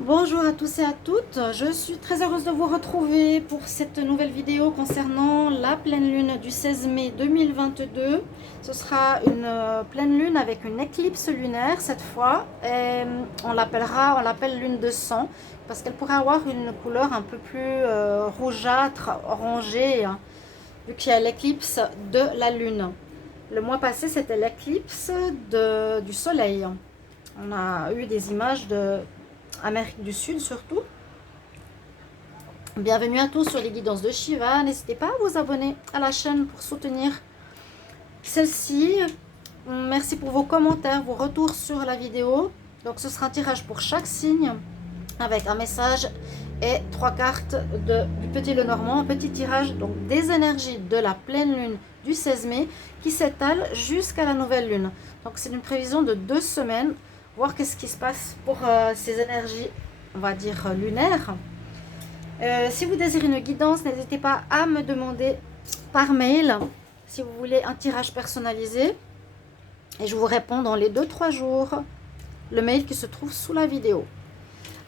Bonjour à tous et à toutes, je suis très heureuse de vous retrouver pour cette nouvelle vidéo concernant la pleine lune du 16 mai 2022. Ce sera une pleine lune avec une éclipse lunaire cette fois et on l'appelle lune de sang parce qu'elle pourrait avoir une couleur un peu plus rougeâtre, orangée, hein, vu qu'il y a l'éclipse de la lune. Le mois passé c'était l'éclipse du soleil. On a eu des images de Amérique du Sud surtout. Bienvenue à tous sur les guidances de Shiva. N'hésitez pas à vous abonner à la chaîne pour soutenir celle-ci. Merci pour vos commentaires, vos retours sur la vidéo. Donc ce sera un tirage pour chaque signe avec un message et 3 cartes du petit Lenormand. Un petit tirage donc des énergies de la pleine lune du 16 mai qui s'étale jusqu'à la nouvelle lune. Donc c'est une prévision de 2 semaines. Voir qu'est-ce qui se passe pour ces énergies, on va dire, lunaires. Si vous désirez une guidance, n'hésitez pas à me demander par mail si vous voulez un tirage personnalisé. Et je vous réponds dans les 2-3 jours. Le mail qui se trouve sous la vidéo.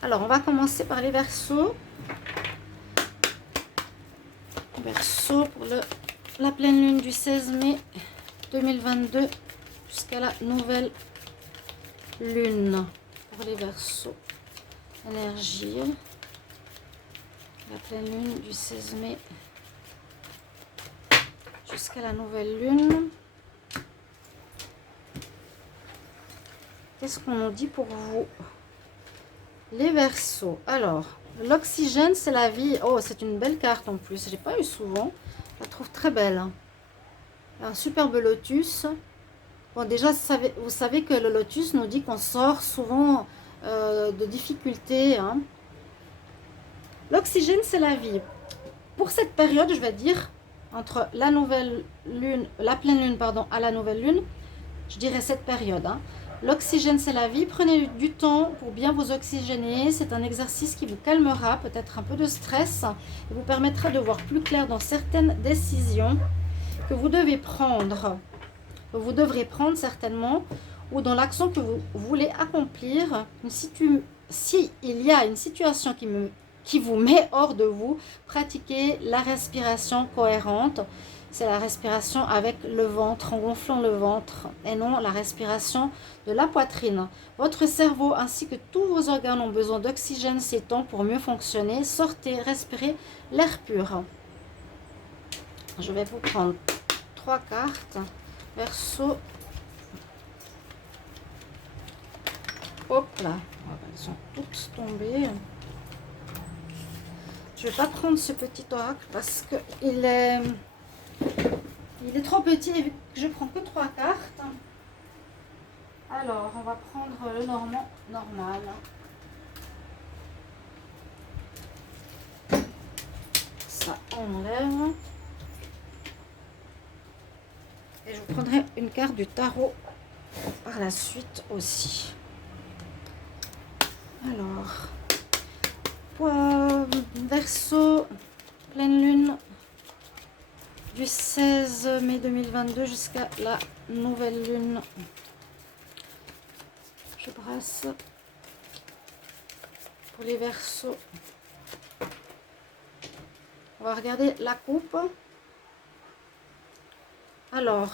Alors, on va commencer par les Verseaux. Verseau pour la pleine lune du 16 mai 2022 jusqu'à la nouvelle lune. Pour les Verseaux, énergie. La pleine lune du 16 mai jusqu'à la nouvelle lune. Qu'est-ce qu'on nous dit pour vous, les Verseaux? Alors, l'oxygène, c'est la vie. Oh, c'est une belle carte en plus. Je n'ai pas eu souvent. Je la trouve très belle. Un superbe lotus. Bon, déjà, vous savez que le lotus nous dit qu'on sort souvent de difficultés. Hein. L'oxygène, c'est la vie. Pour cette période, je vais dire, entre la nouvelle lune, la pleine lune, pardon, à la nouvelle lune, je dirais cette période. Hein. L'oxygène, c'est la vie. Prenez du temps pour bien vous oxygéner. C'est un exercice qui vous calmera, peut-être un peu de stress, et vous permettra de voir plus clair dans certaines décisions que vous devez prendre. Vous devrez prendre certainement, ou dans l'action que vous voulez accomplir. Si il y a une situation qui vous met hors de vous, pratiquez la respiration cohérente. C'est la respiration avec le ventre, en gonflant le ventre, et non la respiration de la poitrine. Votre cerveau ainsi que tous vos organes ont besoin d'oxygène ces temps pour mieux fonctionner. Sortez, respirez l'air pur. Je vais vous prendre 3 cartes. Verseau. Hop là. Elles sont toutes tombées. Je ne vais pas prendre ce petit oracle parce qu'il est trop petit et vu que je prends que 3 cartes. Alors, on va prendre le normand normal. Ça enlève. Et je vous prendrai une carte du tarot par la suite aussi. Alors, Verseau, pleine lune du 16 mai 2022 jusqu'à la nouvelle lune. Je brasse pour les Verseaux. On va regarder la coupe. Alors,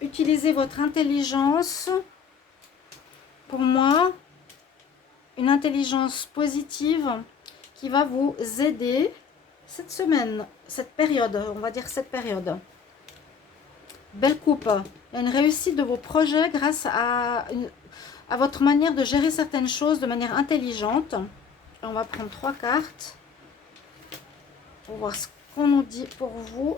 utilisez votre intelligence. Pour moi, une intelligence positive qui va vous aider cette semaine, cette période, on va dire cette période. Belle coupe. Il y a une réussite de vos projets grâce à votre manière de gérer certaines choses de manière intelligente. Et on va prendre 3 cartes pour voir ce qu'on nous dit pour vous.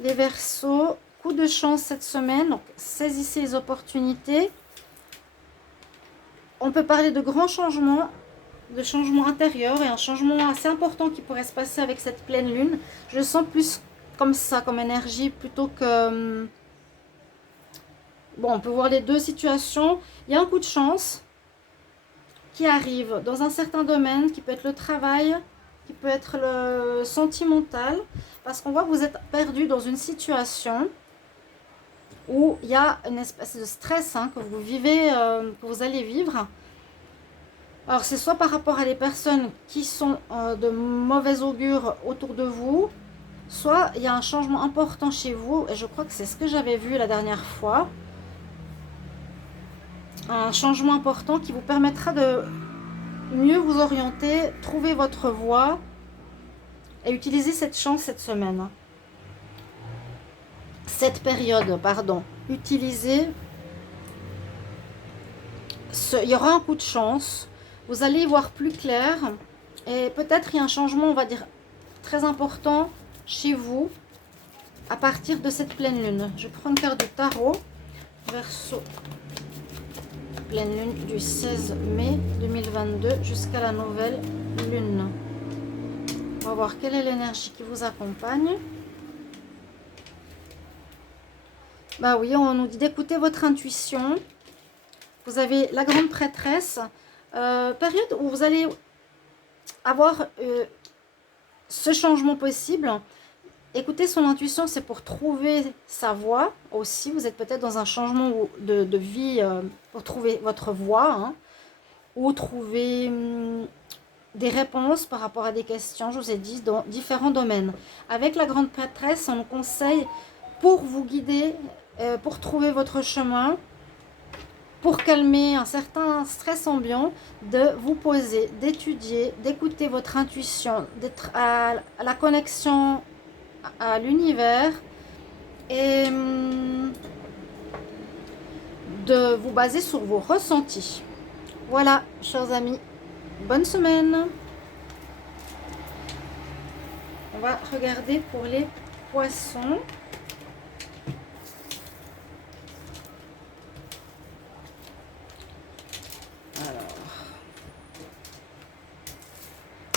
Les Verseaux, coup de chance cette semaine, donc saisissez les opportunités. On peut parler de grands changements, de changements intérieurs et un changement assez important qui pourrait se passer avec cette pleine lune. Je le sens plus comme ça, comme énergie, plutôt que... Bon, on peut voir les deux situations. Il y a un coup de chance qui arrive dans un certain domaine, qui peut être le travail, qui peut être le sentimental, parce qu'on voit que vous êtes perdu dans une situation où il y a une espèce de stress que vous vivez, que vous allez vivre. Alors c'est soit par rapport à des personnes qui sont de mauvais augure autour de vous, soit il y a un changement important chez vous, et je crois que c'est ce que j'avais vu la dernière fois. Un changement important qui vous permettra de mieux vous orienter, trouver votre voie et utiliser cette chance cette semaine. Cette période, pardon. Utilisez. Il y aura un coup de chance. Vous allez y voir plus clair. Et peut-être il y a un changement, on va dire, très important chez vous à partir de cette pleine lune. Je prends une carte de tarot. Verseau. Pleine lune du 16 mai 2022 jusqu'à la nouvelle lune. On va voir quelle est l'énergie qui vous accompagne. Bah oui, on nous dit d'écouter votre intuition. Vous avez la grande prêtresse. Période où vous allez avoir ce changement possible. Écouter son intuition, c'est pour trouver sa voie aussi. Vous êtes peut-être dans un changement de vie pour trouver votre voie. Ou trouver des réponses par rapport à des questions, je vous ai dit, dans différents domaines. Avec la grande prêtresse, on nous conseille pour vous guider, pour trouver votre chemin, pour calmer un certain stress ambiant, de vous poser, d'étudier, d'écouter votre intuition, d'être à la connexion à l'univers et de vous baser sur vos ressentis. Voilà, chers amis, bonne semaine. On va regarder pour les poissons.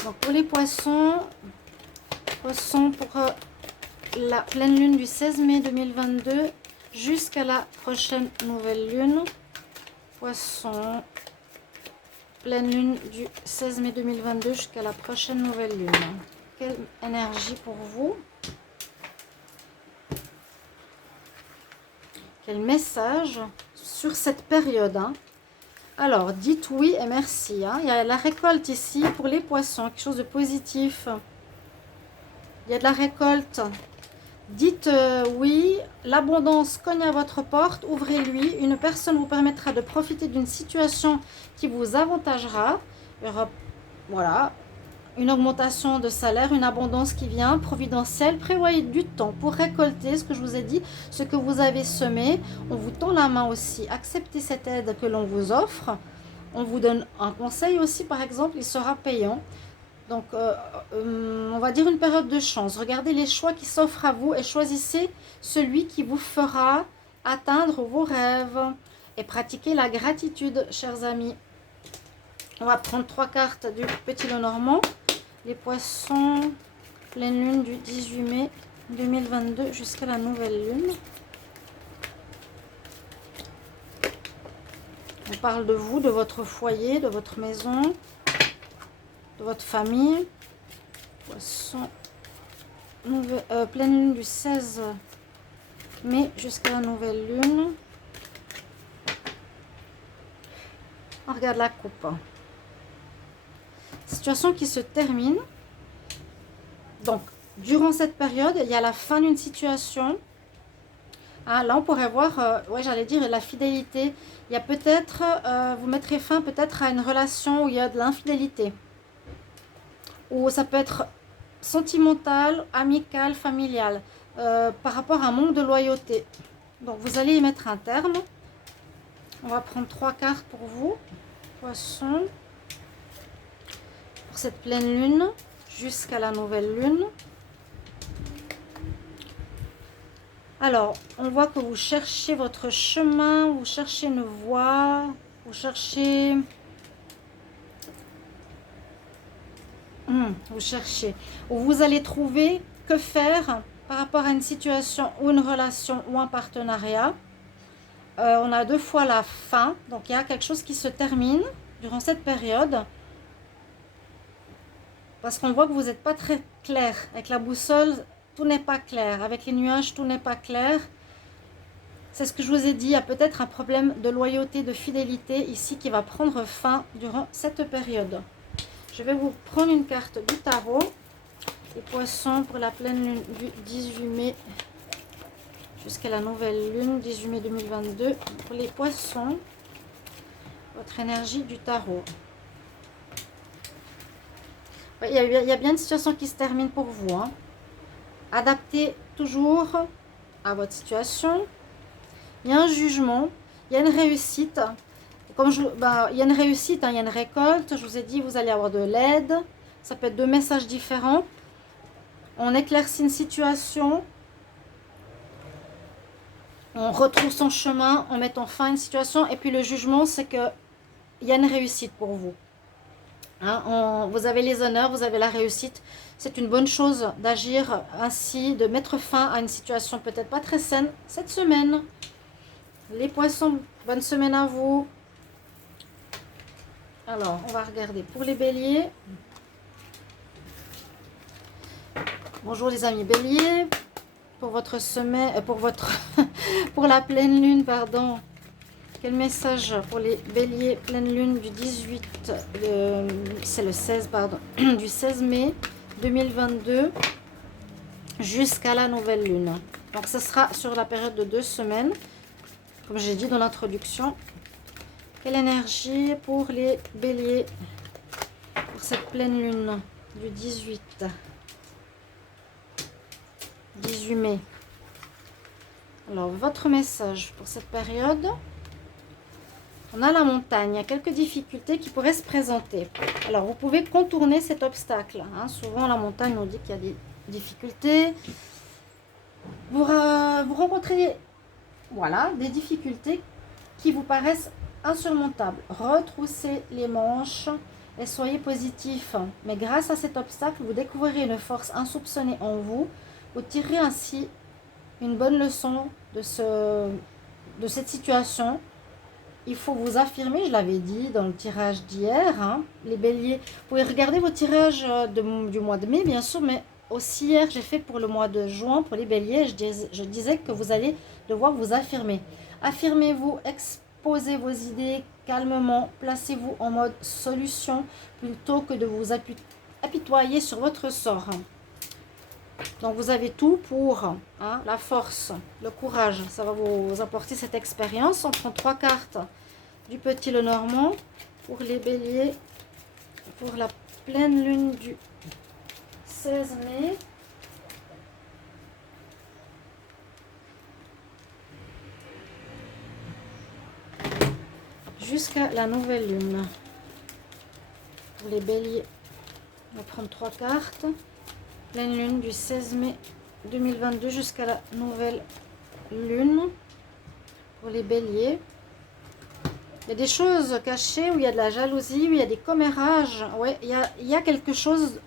Donc pour les poissons pour la pleine lune du 16 mai 2022 jusqu'à la prochaine nouvelle lune. Poissons, pleine lune du 16 mai 2022 jusqu'à la prochaine nouvelle lune. Quelle énergie pour vous? Quel message sur cette période? Alors, dites oui et merci. Il y a la récolte ici pour les poissons, quelque chose de positif. Il y a de la récolte. Dites oui, l'abondance cogne à votre porte, ouvrez-lui. Une personne vous permettra de profiter d'une situation qui vous avantagera. Il y aura, voilà, une augmentation de salaire, une abondance qui vient, providentielle. Prévoyez du temps pour récolter ce que je vous ai dit, ce que vous avez semé. On vous tend la main aussi. Acceptez cette aide que l'on vous offre. On vous donne un conseil aussi, par exemple, il sera payant. Donc, on va dire une période de chance. Regardez les choix qui s'offrent à vous et choisissez celui qui vous fera atteindre vos rêves. Et pratiquez la gratitude, chers amis. On va prendre 3 cartes du Petit Lenormand. Les poissons, pleine lune du 18 mai 2022 jusqu'à la nouvelle lune. On parle de vous, de votre foyer, de votre maison, de votre famille. Poisson, pleine lune du 16 mai jusqu'à la nouvelle lune. On regarde la coupe. Situation qui se termine. Donc, durant cette période, il y a la fin d'une situation. Là, on pourrait voir, ouais, j'allais dire la fidélité. Il y a peut-être, vous mettrez fin peut-être à une relation où il y a de l'infidélité. Ou ça peut être sentimental, amical, familial. Par rapport à un manque de loyauté. Donc, vous allez y mettre un terme. On va prendre 3 cartes pour vous. Poisson. Pour cette pleine lune jusqu'à la nouvelle lune. Alors, on voit que vous cherchez votre chemin, vous cherchez une voie, vous cherchez... vous cherchez. Où vous allez trouver que faire par rapport à une situation ou une relation ou un partenariat. On a 2 fois la fin, donc il y a quelque chose qui se termine durant cette période. Parce qu'on voit que vous n'êtes pas très clair. Avec la boussole, tout n'est pas clair. Avec les nuages, tout n'est pas clair. c'est ce que je vous ai dit, il y a peut-être un problème de loyauté, de fidélité ici qui va prendre fin durant cette période. Je vais vous prendre une carte du tarot. Les poissons pour la pleine lune du 18 mai jusqu'à la nouvelle lune, 18 mai 2022. Pour les poissons, votre énergie du tarot. Il y a bien une situation qui se termine pour vous. Hein. Adaptez toujours à votre situation. Il y a un jugement, il y a une réussite. Comme il y a une réussite, hein, il y a une récolte. Je vous ai dit, vous allez avoir de l'aide. Ça peut être deux messages différents. On éclaircit une situation. On retrouve son chemin en mettant fin à une situation. Et puis le jugement, c'est qu'il y a une réussite pour vous. Hein, vous avez les honneurs, vous avez la réussite. C'est une bonne chose d'agir ainsi, de mettre fin à une situation peut-être pas très saine cette semaine. Les poissons, bonne semaine à vous. Alors, on va regarder pour les béliers. Bonjour les amis béliers. Pour votre semaine, pour la pleine lune, pardon. Quel message pour les béliers, pleine lune du 18, c'est le 16, pardon, du 16 mai 2022 jusqu'à la nouvelle lune. Donc, ce sera sur la période de 2 semaines, comme j'ai dit dans l'introduction. Quelle énergie pour les béliers pour cette pleine lune du 18 mai. Alors, votre message pour cette période. On a la montagne, il y a quelques difficultés qui pourraient se présenter. Alors, vous pouvez contourner cet obstacle. Hein. Souvent, la montagne nous dit qu'il y a des difficultés. Vous rencontrez voilà, des difficultés qui vous paraissent insurmontables. Retroussez les manches et soyez positif. Mais grâce à cet obstacle, vous découvrirez une force insoupçonnée en vous. Vous tirerez ainsi une bonne leçon de cette situation. Il faut vous affirmer, je l'avais dit dans le tirage d'hier, hein, les béliers. Vous pouvez regarder vos tirages du mois de mai, bien sûr, mais aussi hier, j'ai fait pour le mois de juin, pour les béliers, je disais que vous allez devoir vous affirmer. Affirmez-vous, exposez vos idées calmement, placez-vous en mode solution plutôt que de vous apitoyer sur votre sort. Donc vous avez tout pour hein, la force, le courage, ça va vous apporter cette expérience. On prend 3 cartes du Petit Lenormand pour les béliers, pour la pleine lune du 16 mai. Jusqu'à la nouvelle lune. Pour les béliers, on va prendre 3 cartes. Pleine lune du 16 mai 2022 jusqu'à la nouvelle lune. Pour les béliers. Il y a des choses cachées où il y a de la jalousie, où il y a des commérages. Ouais, il y a quelque chose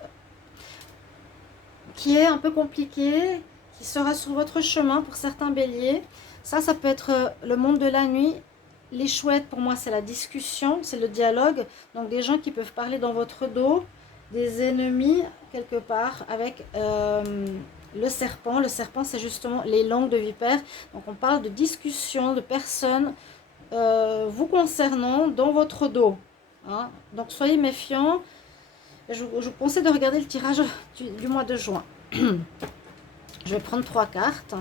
qui est un peu compliqué, qui sera sur votre chemin pour certains béliers. Ça peut être le monde de la nuit. Les chouettes, pour moi, c'est la discussion, c'est le dialogue. Donc, des gens qui peuvent parler dans votre dos, des ennemis, quelque part, avec le serpent. Le serpent, c'est justement les langues de vipère. Donc, on parle de discussion, de personnes vous concernant dans votre dos. Hein. Donc, soyez méfiants. Je vous conseille de regarder le tirage du mois de juin. Je vais prendre 3 cartes.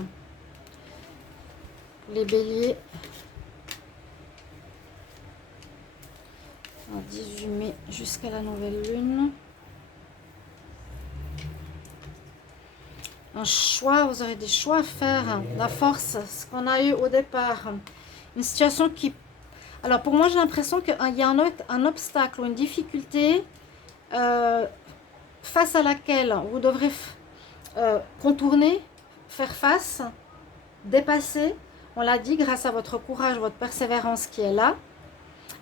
Les béliers. 18 mai jusqu'à la nouvelle lune. Un choix, vous aurez des choix à faire. La force, ce qu'on a eu au départ. Une situation qui... Alors pour moi, j'ai l'impression qu'il y a un obstacle ou une difficulté face à laquelle vous devrez contourner, faire face, dépasser. On l'a dit, grâce à votre courage, votre persévérance qui est là.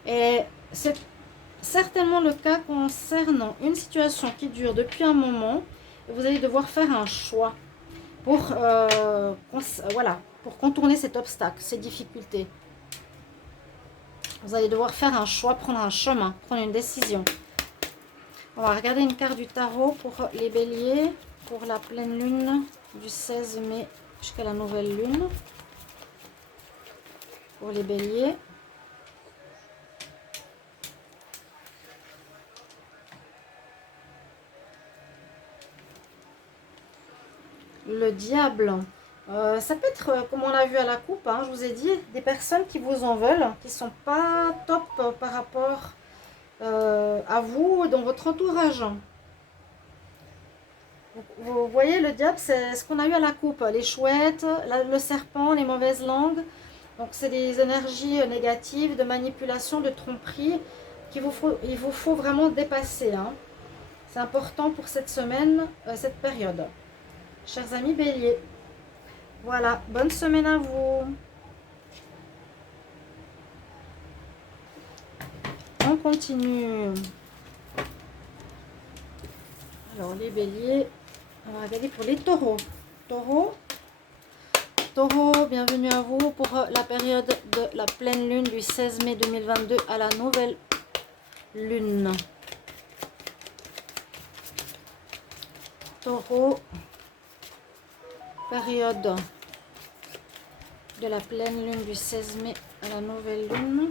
Et c'est certainement le cas concernant une situation qui dure depuis un moment. Vous allez devoir faire un choix pour, voilà, pour contourner cet obstacle, ces difficultés. Vous allez devoir faire un choix, prendre un chemin, prendre une décision. On va regarder une carte du tarot pour les béliers, pour la pleine lune du 16 mai jusqu'à la nouvelle lune. pour les béliers. Le diable, ça peut être, comme on l'a vu à la coupe, hein, je vous ai dit, des personnes qui vous en veulent, qui ne sont pas top par rapport à vous dans votre entourage. Vous voyez, le diable, c'est ce qu'on a eu à la coupe. Les chouettes, le serpent, les mauvaises langues. Donc, c'est des énergies négatives, de manipulation, de tromperie qu'il vous faut vraiment dépasser. Hein. C'est important pour cette semaine, cette période. Chers amis béliers, voilà, bonne semaine à vous. On continue. Alors, les béliers, on va regarder pour les taureaux. Taureau, bienvenue à vous pour la période de la pleine lune du 16 mai 2022 à la nouvelle lune. Taureau, période de la pleine lune du 16 mai à la nouvelle lune.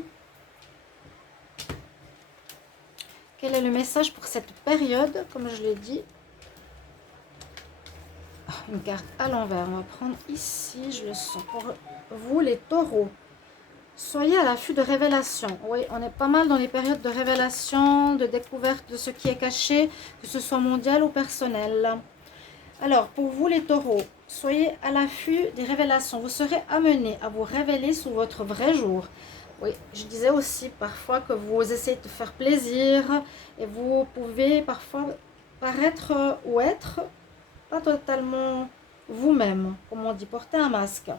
Quel est le message pour cette période? Comme je l'ai dit, une carte à l'envers. On va prendre ici, je le sens. Pour vous, les taureaux, soyez à l'affût de révélations. Oui, on est pas mal dans les périodes de révélation, de découverte de ce qui est caché, que ce soit mondial ou personnel. Alors, pour vous, les taureaux, soyez à l'affût des révélations. Vous serez amenés à vous révéler sous votre vrai jour. Oui, je disais aussi parfois que vous essayez de faire plaisir et vous pouvez parfois paraître ou être pas totalement vous-même, comme on dit, porter un masque.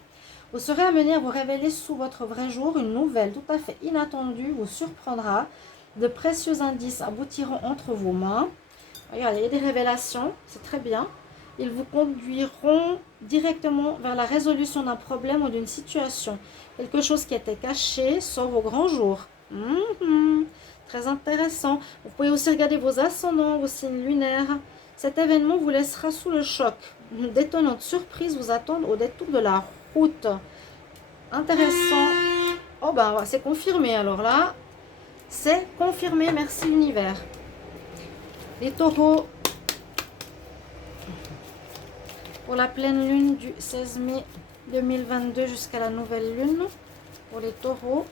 Vous serez amené à vous révéler sous votre vrai jour. Une nouvelle tout à fait inattendue vous surprendra. De précieux indices aboutiront entre vos mains. Regardez, il y a des révélations, c'est très bien. Ils vous conduiront directement vers la résolution d'un problème ou d'une situation. Quelque chose qui était caché sort au grand jour. Très intéressant. Vous pouvez aussi regarder vos ascendants, vos signes lunaires. Cet événement vous laissera sous le choc. D'étonnantes surprises vous attendent au détour de la route. Intéressant. Oh ben, c'est confirmé alors là. C'est confirmé, merci l'univers. Les taureaux, pour la pleine lune du 16 mai 2022 jusqu'à la nouvelle lune, pour les taureaux,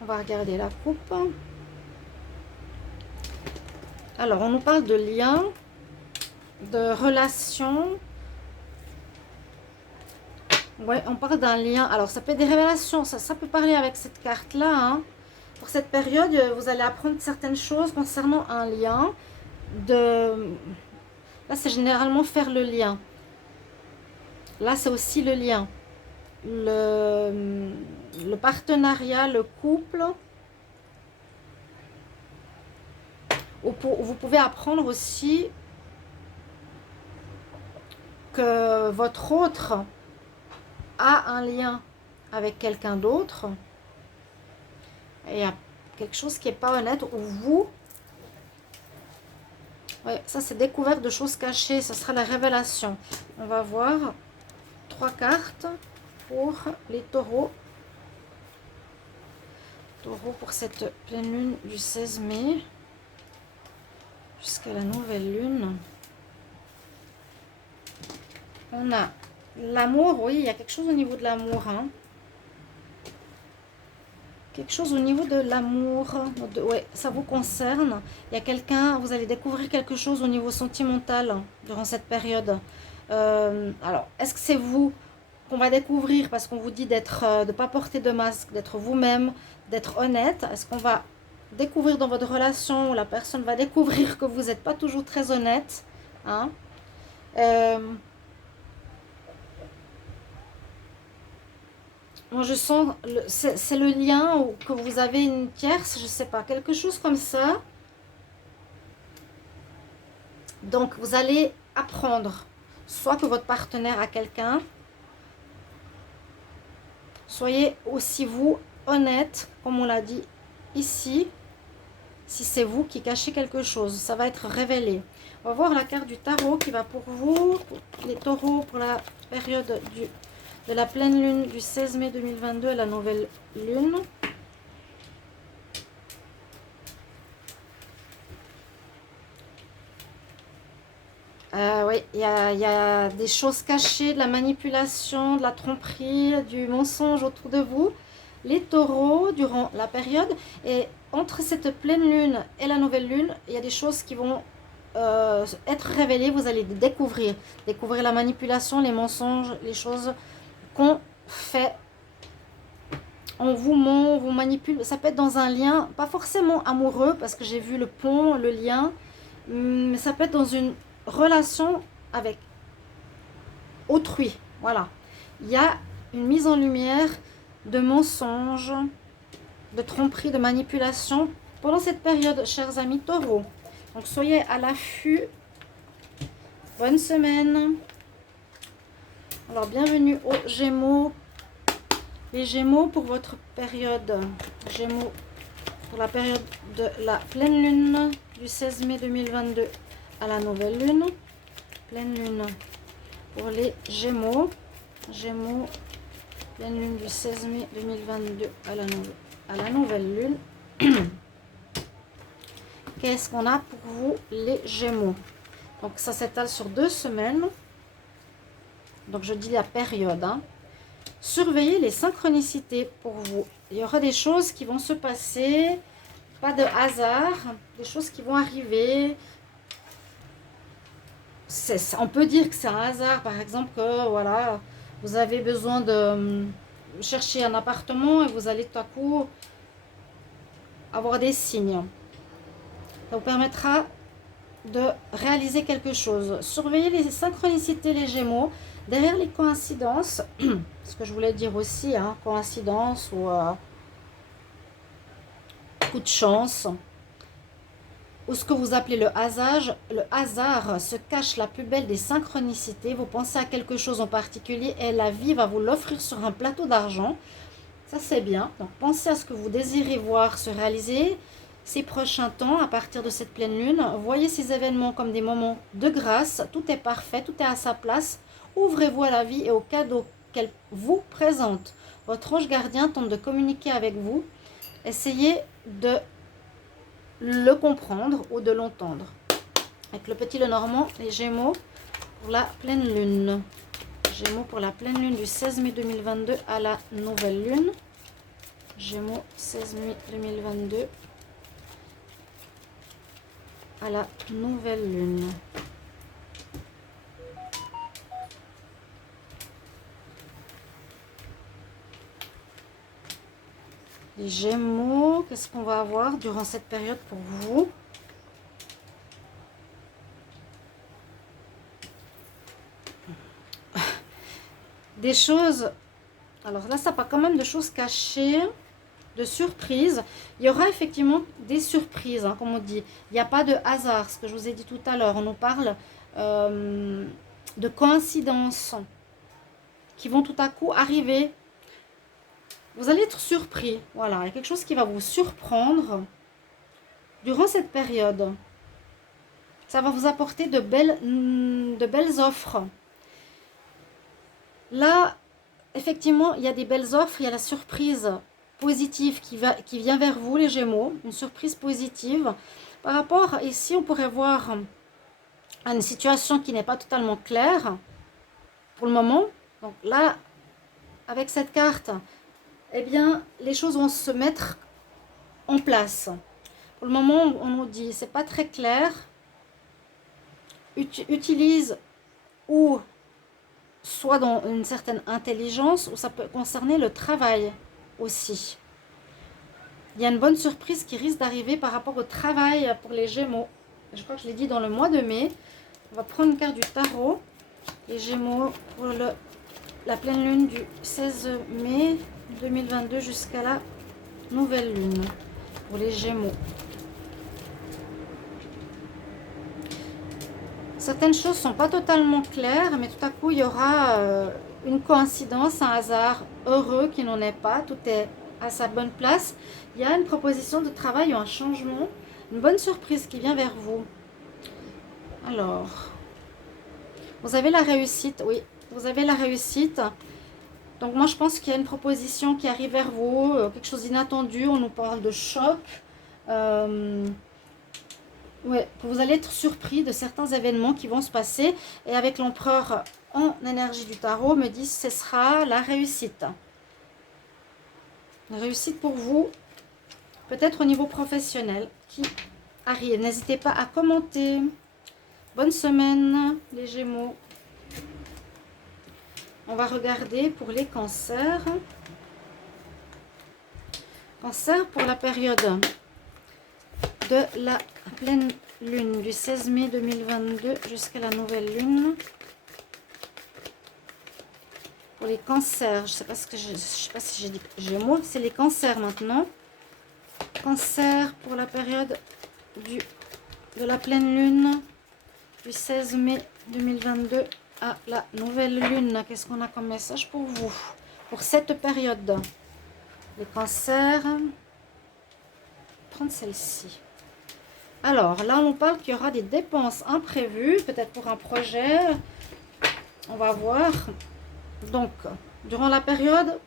on va regarder la coupe. Alors, on nous parle de liens, de relations. Ouais, on parle d'un lien. Alors, ça peut être des révélations, ça peut parler avec cette carte-là. Hein. Pour cette période, vous allez apprendre certaines choses concernant un lien. Là, c'est généralement faire le lien. Là, c'est aussi le lien. Le partenariat, le couple. Vous pouvez apprendre aussi que votre autre a un lien avec quelqu'un d'autre. Et il y a quelque chose qui n'est pas honnête. Ou vous... Ouais, ça c'est découverte de choses cachées. Ce sera la révélation. On va voir 3 cartes pour les taureaux. Taureau pour cette pleine lune du 16 mai jusqu'à la nouvelle lune. On a l'amour, oui, il y a quelque chose au niveau de l'amour. Hein. Quelque chose au niveau de l'amour. Oui, ça vous concerne. Il y a quelqu'un, vous allez découvrir quelque chose au niveau sentimental durant cette période. Alors, est-ce que c'est vous qu'on va découvrir parce qu'on vous dit de ne pas porter de masque, d'être vous-même, d'être honnête? Est-ce qu'on va découvrir dans votre relation où la personne va découvrir que vous n'êtes pas toujours très honnête, hein? Moi, je sens, c'est le lien ou que vous avez une tierce, je sais pas, quelque chose comme ça. Donc, vous allez apprendre, soit que votre partenaire a quelqu'un, soyez aussi vous honnête, comme on l'a dit ici. si c'est vous qui cachez quelque chose, ça va être révélé. On va voir la carte du tarot qui va pour vous, pour les taureaux, pour la période de la pleine lune du 16 mai 2022 à la nouvelle lune. Oui, il y a des choses cachées, de la manipulation, de la tromperie, du mensonge autour de vous. Les taureaux, durant la période, et entre cette pleine lune et la nouvelle lune, il y a des choses qui vont être révélées. Vous allez découvrir la manipulation, les mensonges, les choses qu'on fait. On vous ment, on vous manipule. Ça peut être dans un lien, pas forcément amoureux, parce que j'ai vu le pont, le lien, mais ça peut être dans une relation avec autrui. Voilà. Il y a une mise en lumière de mensonges, de tromperie, de manipulation pendant cette période, chers amis taureaux. Donc soyez à l'affût. Bonne semaine. Alors bienvenue aux Gémeaux. Les Gémeaux pour votre période. Gémeaux pour la période de la pleine lune du 16 mai 2022 à la nouvelle lune. Pleine lune pour les Gémeaux. Gémeaux, pleine lune du 16 mai 2022 à la nouvelle lune. Qu'est-ce qu'on a pour vous les Gémeaux? Donc ça s'étale sur 2 semaines. Donc je dis la période. Surveillez les synchronicités pour vous. Il y aura des choses qui vont se passer, pas de hasard, des choses qui vont arriver. On peut dire que c'est un hasard, par exemple, que voilà, vous avez besoin de chercher un appartement et vous allez tout à coup avoir des signes. Ça vous permettra de réaliser quelque chose. Surveillez les synchronicités, les Gémeaux. Derrière les coïncidences, ce que je voulais dire aussi, hein, coïncidence ou coup de chance, ou ce que vous appelez le hasard se cache la plus belle des synchronicités. Vous pensez à quelque chose en particulier et la vie va vous l'offrir sur un plateau d'argent. Ça, c'est bien. Donc, pensez à ce que vous désirez voir se réaliser ces prochains temps à partir de cette pleine lune. Voyez ces événements comme des moments de grâce. Tout est parfait, tout est à sa place. Ouvrez-vous à la vie et aux cadeaux qu'elle vous présente. Votre ange gardien tente de communiquer avec vous. Essayez de le comprendre ou de l'entendre. Avec le petit Lenormand, les Gémeaux pour la pleine lune. Gémeaux pour la pleine lune du 16 mai 2022 à la nouvelle lune. Gémeaux 16 mai 2022 à la nouvelle lune. Les Gémeaux, qu'est-ce qu'on va avoir durant cette période pour vous? Des choses, alors là ça parle quand même de choses cachées, de surprises. Il y aura effectivement des surprises, hein, comme on dit. Il n'y a pas de hasard, ce que je vous ai dit tout à l'heure. On nous parle de coïncidences qui vont tout à coup arriver. Vous allez être surpris. Voilà, il y a quelque chose qui va vous surprendre durant cette période. Ça va vous apporter de belles offres. Là, effectivement, il y a des belles offres. Il y a la surprise positive qui vient vers vous, les Gémeaux. Une surprise positive. Par rapport, ici, on pourrait voir une situation qui n'est pas totalement claire pour le moment. Donc là, avec cette carte, eh bien, les choses vont se mettre en place. Pour le moment, on nous dit, c'est pas très clair. Utilise ou soit dans une certaine intelligence, ou ça peut concerner le travail aussi. Il y a une bonne surprise qui risque d'arriver par rapport au travail pour les Gémeaux. Je crois que je l'ai dit dans le mois de mai. On va prendre une carte du tarot. Les Gémeaux pour la pleine lune du 16 mai 2022 jusqu'à la nouvelle lune pour les Gémeaux. Certaines choses ne sont pas totalement claires, mais tout à coup il y aura une coïncidence, un hasard heureux qui n'en est pas. Tout est à sa bonne place. Il y a une proposition de travail ou un changement Une bonne surprise qui vient vers vous. Alors, vous avez la réussite, oui, vous avez la réussite. Donc moi je pense qu'il y a une proposition qui arrive vers vous, quelque chose d'inattendu, on nous parle de choc. Ouais, vous allez être surpris de certains événements qui vont se passer. Et avec l'empereur en énergie du tarot, me dit ce sera la réussite. La réussite pour vous, peut-être au niveau professionnel, qui arrive. N'hésitez pas à commenter. Bonne semaine les Gémeaux. On va regarder pour les cancers. Cancer pour la période de la pleine lune du 16 mai 2022 jusqu'à la nouvelle lune. Pour les cancers, je sais pas si j'ai dit Gémeaux, c'est les cancers maintenant. Cancer pour la période de la pleine lune du 16 mai 2022 à la nouvelle lune. Qu'est-ce qu'on a comme message pour vous pour cette période? Les cancers. Prendre celle-ci. Alors là, on parle qu'il y aura des dépenses imprévues, peut-être pour un projet. On va voir. Donc, durant la période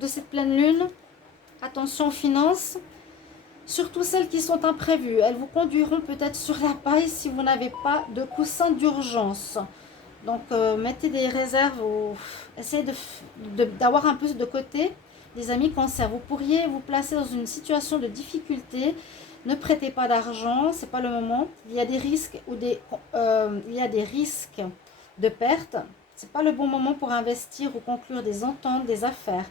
de cette pleine lune, attention aux finances, surtout celles qui sont imprévues. Elles vous conduiront peut-être sur la paille si vous n'avez pas de coussin d'urgence. Donc, mettez des réserves, essayez d'avoir un peu de côté. Les amis cancer, vous pourriez vous placer dans une situation de difficulté. Ne prêtez pas d'argent, c'est pas le moment. Il y a des risques de perte. C'est pas le bon moment pour investir ou conclure des ententes, des affaires.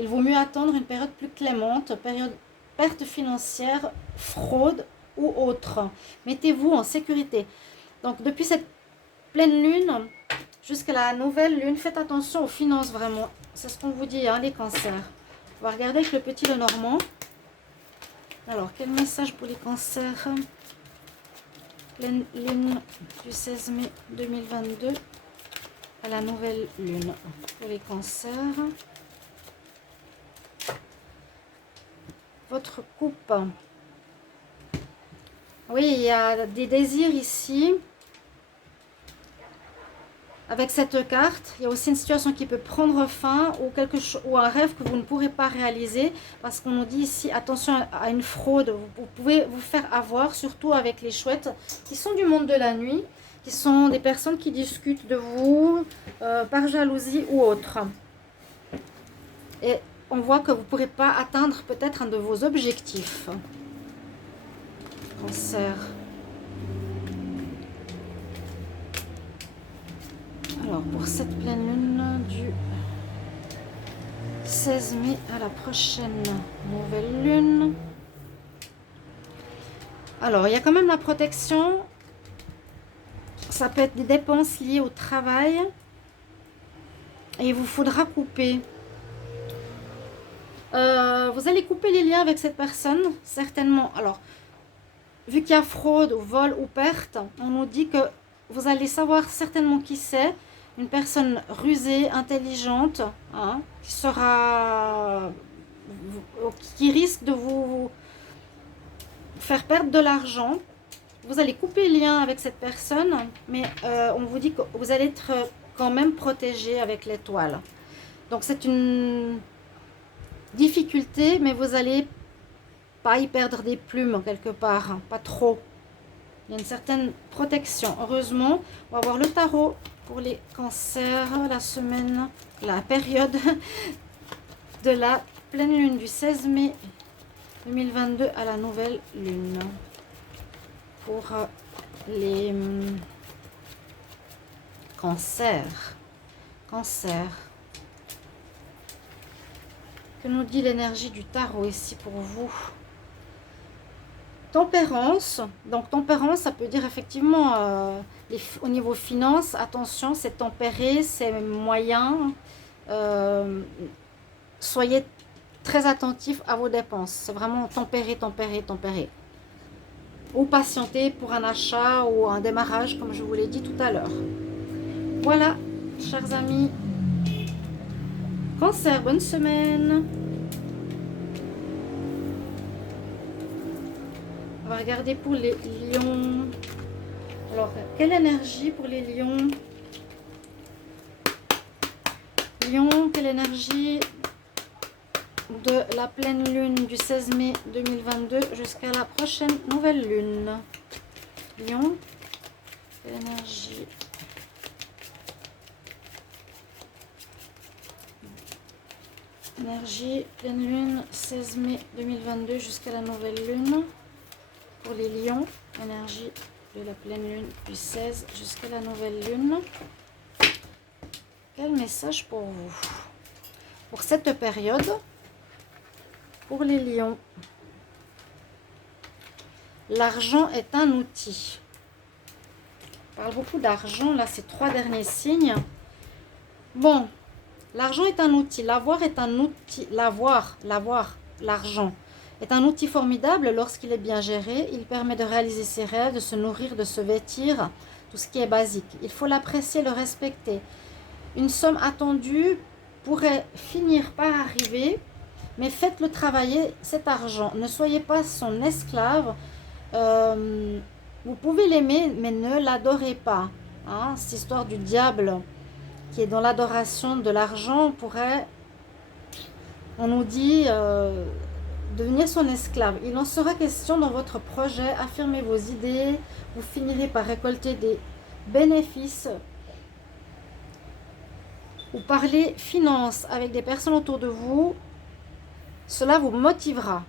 Il vaut mieux attendre une période plus clémente, période perte financière, fraude ou autre. Mettez-vous en sécurité. Donc depuis cette pleine lune jusqu'à la nouvelle lune, faites attention aux finances vraiment. C'est ce qu'on vous dit, hein, les cancers. On va regarder avec le petit Lenormand. Alors, quel message pour les cancers? Pleine lune du 16 mai 2022 à la nouvelle lune. Pour les cancers. Votre coupe. Oui, il y a des désirs ici. Avec cette carte, il y a aussi une situation qui peut prendre fin ou un rêve que vous ne pourrez pas réaliser parce qu'on nous dit ici, attention à une fraude. Vous pouvez vous faire avoir, surtout avec les chouettes qui sont du monde de la nuit, qui sont des personnes qui discutent de vous par jalousie ou autre. Et on voit que vous ne pourrez pas atteindre peut-être un de vos objectifs. Cancer. Alors, pour cette pleine lune du 16 mai à la prochaine nouvelle lune. Alors, il y a quand même la protection. Ça peut être des dépenses liées au travail. Et il vous faudra couper. Vous allez couper les liens avec cette personne, certainement. Alors, vu qu'il y a fraude, ou vol ou perte, on nous dit que vous allez savoir certainement qui c'est. Une personne rusée, intelligente, hein, qui risque de vous faire perdre de l'argent. Vous allez couper le lien avec cette personne, mais on vous dit que vous allez être quand même protégé avec l'étoile. Donc c'est une difficulté, mais vous allez pas y perdre des plumes quelque part, hein, pas trop. Il y a une certaine protection. Heureusement, on va voir le tarot pour les cancers, la période de la pleine lune du 16 mai 2022 à la nouvelle lune. Pour les cancers. Que nous dit l'énergie du tarot ici pour vous? Tempérance. Donc tempérance, ça peut dire effectivement au niveau finance, attention, c'est tempéré, c'est moyen. Soyez très attentif à vos dépenses. C'est vraiment tempéré. Ou patienter pour un achat ou un démarrage, comme je vous l'ai dit tout à l'heure. Voilà, chers amis. Cancer, bonne semaine. On va regarder pour les lions. Alors, quelle énergie pour les lions? Lion, quelle énergie de la pleine lune du 16 mai 2022 jusqu'à la prochaine nouvelle lune? Lion, quelle énergie? Énergie, pleine lune, 16 mai 2022 jusqu'à la nouvelle lune. Pour les lions, énergie de la pleine lune du 16 jusqu'à la nouvelle lune. Quel message pour vous? Pour cette période, pour les lions, l'argent est un outil. On parle beaucoup d'argent, là, ces 3 derniers signes. Bon, l'argent est un outil. L'avoir est un outil. L'argent est un outil formidable lorsqu'il est bien géré. Il permet de réaliser ses rêves, de se nourrir, de se vêtir, tout ce qui est basique. Il faut l'apprécier, le respecter. Une somme attendue pourrait finir par arriver, mais faites-le travailler cet argent. Ne soyez pas son esclave. Vous pouvez l'aimer, mais ne l'adorez pas. Hein, cette histoire du diable qui est dans l'adoration de l'argent pourrait, on nous dit, devenir son esclave. Il en sera question dans votre projet. Affirmez vos idées. Vous finirez par récolter des bénéfices. Ou parlez finances avec des personnes autour de vous. Cela vous motivera.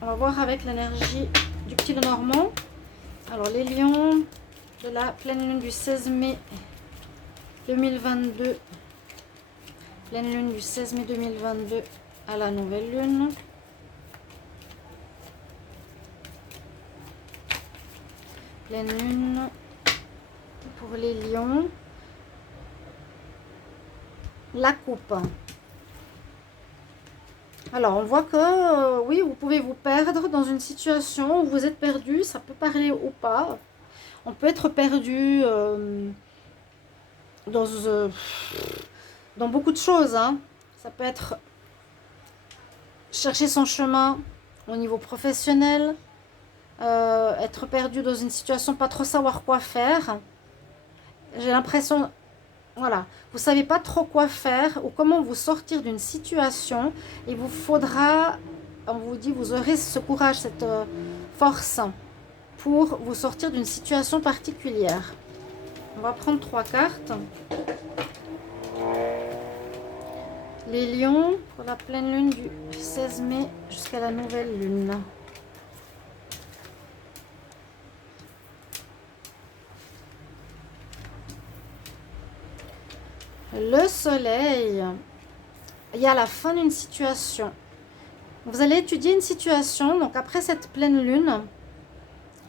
On va voir avec l'énergie du petit Lenormand. Alors, les lions de la pleine lune du 16 mai 2022. Pleine lune du 16 mai 2022 à la nouvelle lune. Pleine lune pour les lions. La coupe. Alors, on voit que, oui, vous pouvez vous perdre dans une situation où vous êtes perdu. Ça peut parler ou pas. On peut être perdu dans beaucoup de choses. Hein. Ça peut être chercher son chemin au niveau professionnel. Être perdu dans une situation, pas trop savoir quoi faire. J'ai l'impression... Voilà, vous ne savez pas trop quoi faire ou comment vous sortir d'une situation. Il vous faudra, on vous dit, vous aurez ce courage, cette force pour vous sortir d'une situation particulière. On va prendre 3 cartes. Les lions pour la pleine lune du 16 mai jusqu'à la nouvelle lune. Le soleil, il y a la fin d'une situation. Vous allez étudier une situation, donc après cette pleine lune.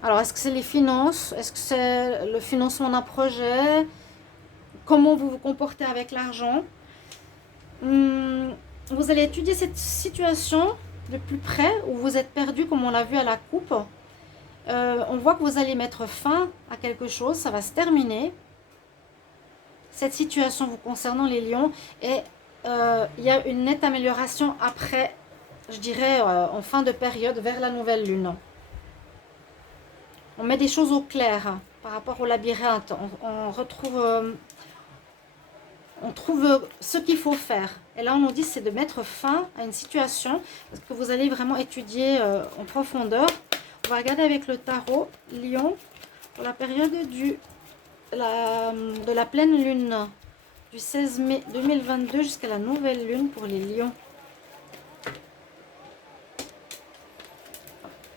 Alors, est-ce que c'est les finances? Est-ce que c'est le financement d'un projet? Comment vous vous comportez avec l'argent? Vous allez étudier cette situation de plus près, où vous êtes perdu, comme on l'a vu à la coupe. On voit que vous allez mettre fin à quelque chose, ça va se terminer. Cette situation vous concernant les lions, et il y a une nette amélioration après, je dirais en fin de période, vers la nouvelle lune. On met des choses au clair par rapport au labyrinthe. On trouve ce qu'il faut faire. Et là, on nous dit c'est de mettre fin à une situation, parce que vous allez vraiment étudier en profondeur. On va regarder avec le tarot lion pour la période de la pleine lune du 16 mai 2022 jusqu'à la nouvelle lune pour les lions.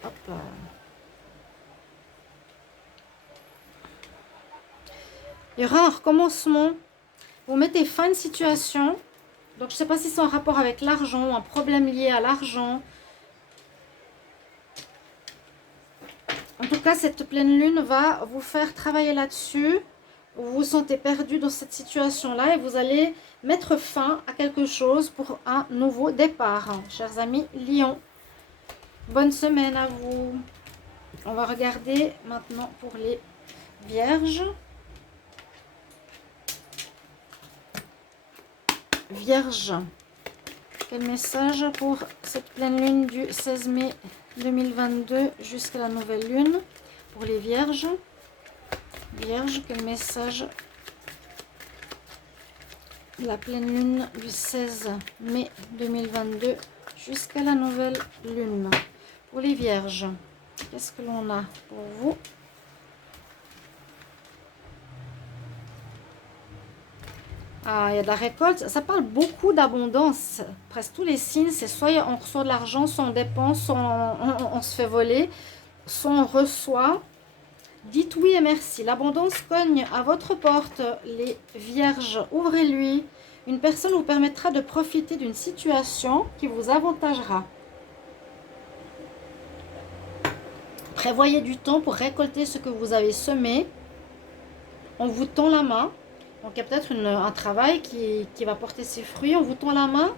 Hop là. Il y aura un recommencement. Vous mettez fin à une situation. Donc, je ne sais pas si c'est en rapport avec l'argent, un problème lié à l'argent. En tout cas, cette pleine lune va vous faire travailler là-dessus. Vous vous sentez perdu dans cette situation-là et vous allez mettre fin à quelque chose pour un nouveau départ. Chers amis Lion, bonne semaine à vous. On va regarder maintenant pour les Vierges. Vierge, Quel message pour cette pleine lune du 16 mai 2022 jusqu'à la nouvelle lune pour les vierges? Vierge, quel message? La pleine lune du 16 mai 2022 jusqu'à la nouvelle lune. Pour les vierges, qu'est-ce que l'on a pour vous? Ah, il y a de la récolte. Ça parle beaucoup d'abondance. Presque tous les signes, c'est soit on reçoit de l'argent, soit on dépense, soit on se fait voler, soit on reçoit. Dites oui et merci. L'abondance cogne à votre porte, les vierges. Ouvrez-lui. Une personne vous permettra de profiter d'une situation qui vous avantagera. Prévoyez du temps pour récolter ce que vous avez semé. On vous tend la main. Donc, il y a peut-être un travail qui va porter ses fruits. On vous tend la main.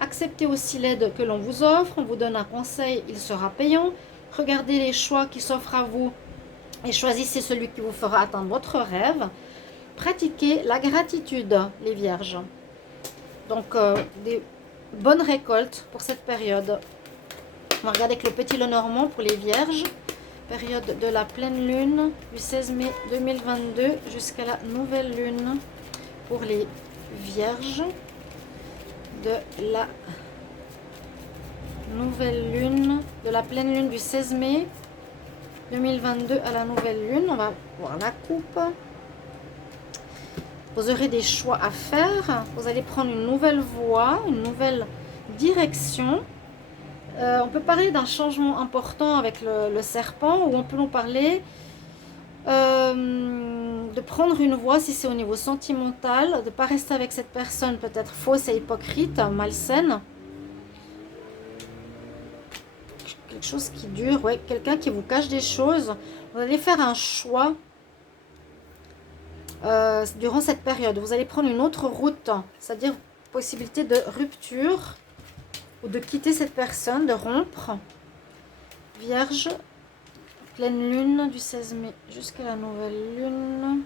Acceptez aussi l'aide que l'on vous offre. On vous donne un conseil, il sera payant. Regardez les choix qui s'offrent à vous et choisissez celui qui vous fera atteindre votre rêve. Pratiquez la gratitude, les vierges. Donc, des bonnes récoltes pour cette période. On va regarder avec le petit Lenormand pour les vierges. Période de la pleine lune du 16 mai 2022 jusqu'à la nouvelle lune pour les vierges. De la nouvelle lune, de la pleine lune du 16 mai 2022 à la nouvelle lune. On va voir la coupe. Vous aurez des choix à faire. Vous allez prendre une nouvelle voie, une nouvelle direction. On peut parler d'un changement important avec le serpent, ou on peut nous parler de prendre une voie si c'est au niveau sentimental, de ne pas rester avec cette personne peut-être fausse et hypocrite, malsaine. Quelque chose qui dure, ouais, quelqu'un qui vous cache des choses. Vous allez faire un choix durant cette période. Vous allez prendre une autre route, c'est-à-dire possibilité de rupture ou de quitter cette personne, de rompre. Vierge, pleine lune du 16 mai jusqu'à la nouvelle lune.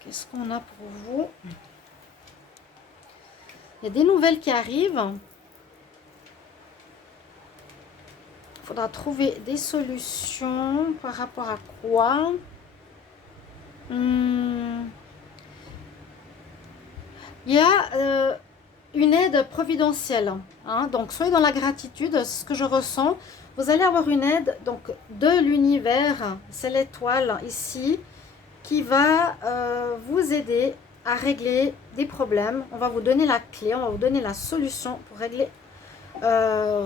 Qu'est-ce qu'on a pour vous? Il y a des nouvelles qui arrivent. Il faudra trouver des solutions par rapport à quoi? Il y a une aide providentielle. Hein, donc, soyez dans la gratitude, c'est ce que je ressens. Vous allez avoir une aide donc, de l'univers, c'est l'étoile ici, qui va vous aider à régler des problèmes. On va vous donner la clé, on va vous donner la solution pour régler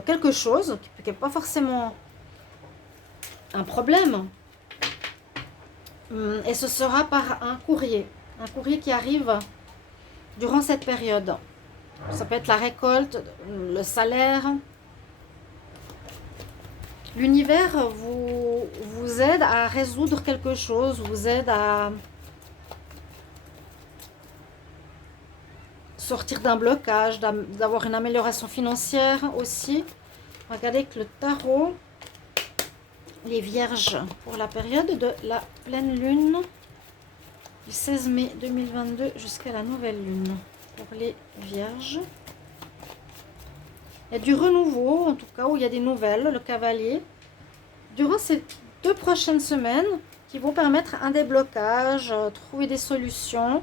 quelque chose qui n'est pas forcément un problème. Et ce sera par un courrier qui arrive durant cette période. Ça peut être la récolte, le salaire. L'univers vous aide à résoudre quelque chose, vous aide à sortir d'un blocage, d'avoir une amélioration financière aussi. Regardez avec le tarot, les vierges, pour la période de la pleine lune du 16 mai 2022 jusqu'à la nouvelle lune. Pour les vierges, il y a du renouveau, en tout cas, où il y a des nouvelles, le cavalier, durant ces 2 prochaines semaines qui vont permettre un déblocage, trouver des solutions.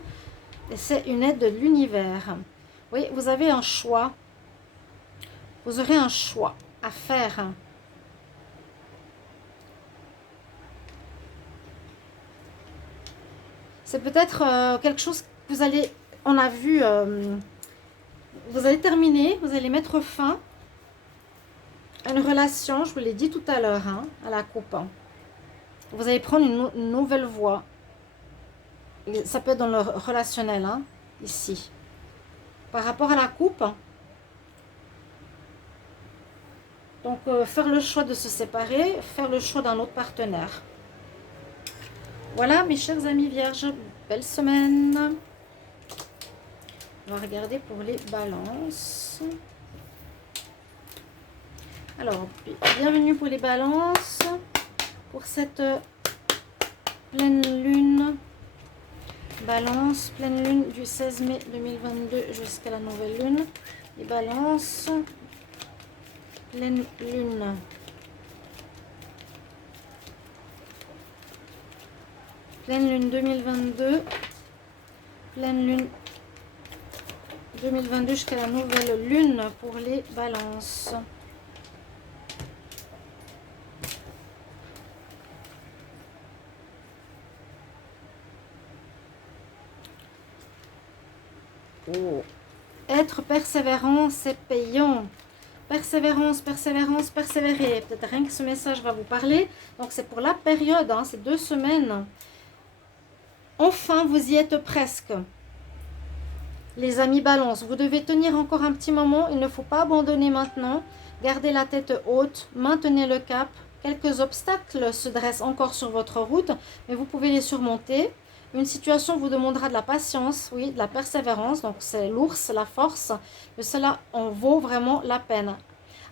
Et c'est une aide de l'univers. Oui, vous avez un choix. Vous aurez un choix à faire. C'est peut-être quelque chose que vous allez... On a vu... vous allez terminer, vous allez mettre fin à une relation, je vous l'ai dit tout à l'heure, hein, à la coupe. Vous allez prendre une nouvelle voie. Ça peut être dans le relationnel, hein, ici. Par rapport à la coupe, donc faire le choix de se séparer, faire le choix d'un autre partenaire. Voilà, mes chers amis vierges, belle semaine. On va regarder pour les balances. Alors, bienvenue pour les balances. Pour cette pleine lune Balance, pleine lune du 16 mai 2022 jusqu'à la nouvelle lune. Et balance, pleine lune. Pleine lune 2022. Pleine lune 2022 jusqu'à la nouvelle lune pour les balances. Oh. Être persévérant, c'est payant. Persévérance, persévérance, persévérer. Peut-être rien que ce message va vous parler. Donc c'est pour la période, hein, c'est 2 semaines. Enfin, vous y êtes presque. Les amis balance, vous devez tenir encore un petit moment. Il ne faut pas abandonner maintenant. Gardez la tête haute, maintenez le cap. Quelques obstacles se dressent encore sur votre route, mais vous pouvez les surmonter. Une situation vous demandera de la patience, oui, de la persévérance. Donc c'est l'ours, la force, mais cela en vaut vraiment la peine.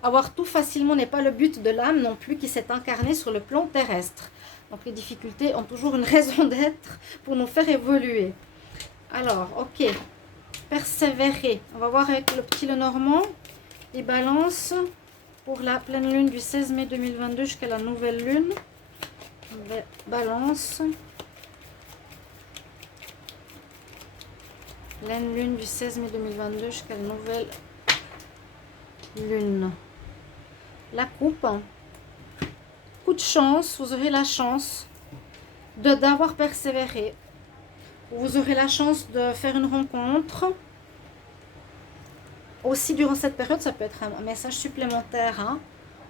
Avoir tout facilement n'est pas le but de l'âme non plus qui s'est incarnée sur le plan terrestre. Donc les difficultés ont toujours une raison d'être pour nous faire évoluer. Alors, ok. Persévérer. On va voir avec le petit Lenormand. Et balance pour la pleine lune du 16 mai 2022 jusqu'à la nouvelle lune. Balance. Pleine lune du 16 mai 2022 jusqu'à la nouvelle lune. La coupe. Coup de chance. Vous aurez la chance d'avoir persévéré. Vous aurez la chance de faire une rencontre. Aussi, durant cette période, ça peut être un message supplémentaire. Hein.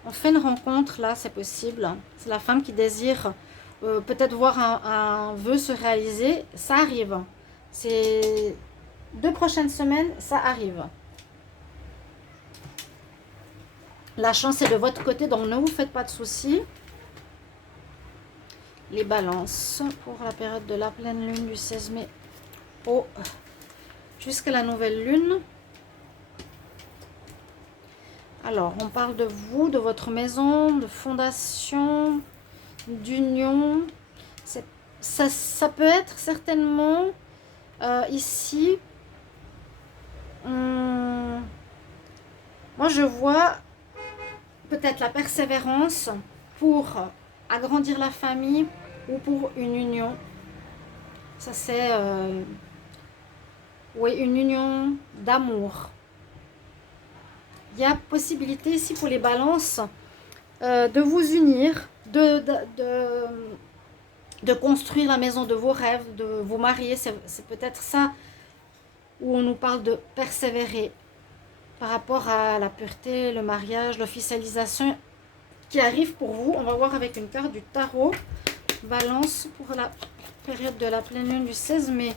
On fait une rencontre, là, c'est possible. C'est la femme qui désire peut-être voir un vœu se réaliser. Ça arrive. Ces 2 prochaines semaines, ça arrive. La chance est de votre côté, donc ne vous faites pas de soucis. Les balances pour la période de la pleine lune du 16 mai jusqu'à la nouvelle lune. Alors, on parle de vous, de votre maison, de fondation, d'union. Ça peut être certainement ici. Moi, je vois peut-être la persévérance pour agrandir la famille ou pour une union. Ça, c'est oui, une union d'amour. Il y a possibilité ici pour les balances de vous unir, de construire la maison de vos rêves, de vous marier. C'est peut-être ça où on nous parle de persévérer par rapport à la pureté, le mariage, l'officialisation qui arrive pour vous. On va voir avec une carte du tarot. Balance pour la période de la pleine lune du 16 mai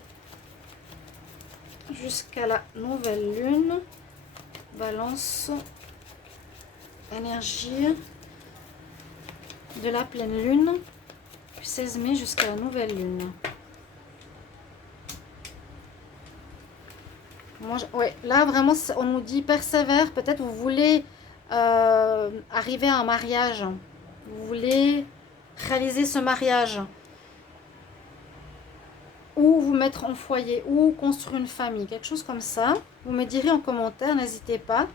jusqu'à la nouvelle lune. Balance, énergie de la pleine lune du 16 mai jusqu'à la nouvelle lune. Ouais, là vraiment on nous dit persévère. Peut-être vous voulez arriver à un mariage, vous voulez réaliser ce mariage, ou vous mettre en foyer, ou construire une famille, quelque chose comme ça. Vous me direz en commentaire, n'hésitez pas.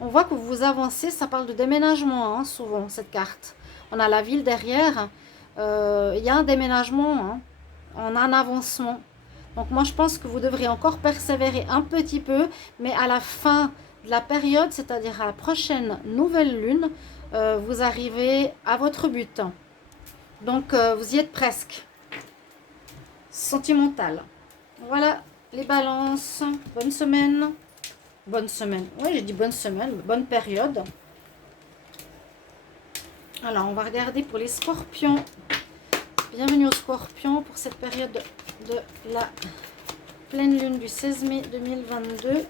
On voit que vous avancez, ça parle de déménagement, hein, souvent, cette carte. On a la ville derrière, il y a un déménagement, hein, on a un avancement. Donc moi, je pense que vous devrez encore persévérer un petit peu, mais à la fin de la période, c'est-à-dire à la prochaine nouvelle lune, vous arrivez à votre but. Donc, vous y êtes presque. Sentimental. Voilà les balances. Bonne semaine. Bonne semaine. Oui, j'ai dit bonne semaine. Bonne période. Alors, on va regarder pour les scorpions. Bienvenue aux scorpions pour cette période de la pleine lune du 16 mai 2022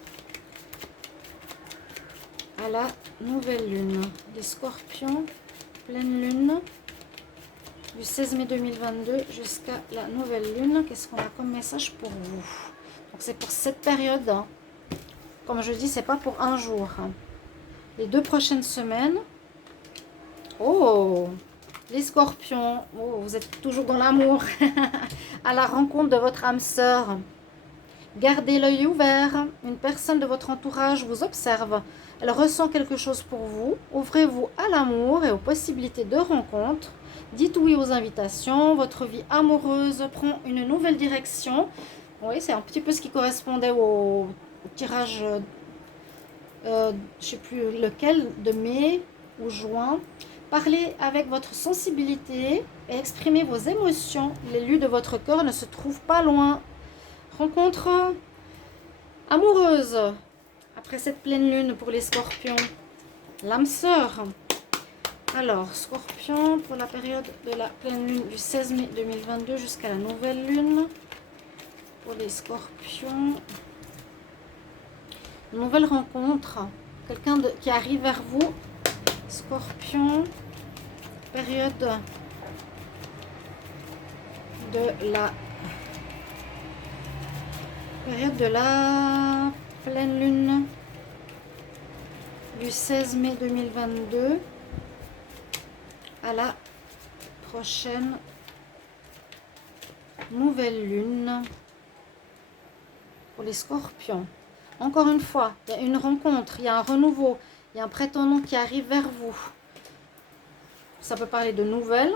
à la nouvelle lune. Les scorpions, pleine lune du 16 mai 2022 jusqu'à la nouvelle lune. Qu'est-ce qu'on a comme message pour vous? Donc c'est pour cette période, hein. Comme je dis, c'est pas pour un jour, hein. Les 2 prochaines semaines. Oh, Les scorpions, oh, vous êtes toujours dans l'amour, à la rencontre de votre âme sœur. Gardez l'œil ouvert, une personne de votre entourage vous observe. Elle ressent quelque chose pour vous. Ouvrez-vous à l'amour et aux possibilités de rencontre. Dites oui aux invitations. Votre vie amoureuse prend une nouvelle direction. Oui, c'est un petit peu ce qui correspondait au tirage, je ne sais plus lequel, de mai ou juin. Parlez avec votre sensibilité et exprimez vos émotions. L'élu de votre cœur ne se trouve pas loin. Rencontre amoureuse après cette pleine lune pour les scorpions. L'âme sœur. Alors, scorpion pour la période de la pleine lune du 16 mai 2022 jusqu'à la nouvelle lune. Pour les scorpions. Une nouvelle rencontre. Quelqu'un qui arrive vers vous. Scorpion. Période de la pleine lune du 16 mai 2022 à la prochaine nouvelle lune pour les scorpions. Encore une fois, il y a une rencontre, il y a un renouveau, il y a un prétendant qui arrive vers vous. Ça peut parler de nouvelles.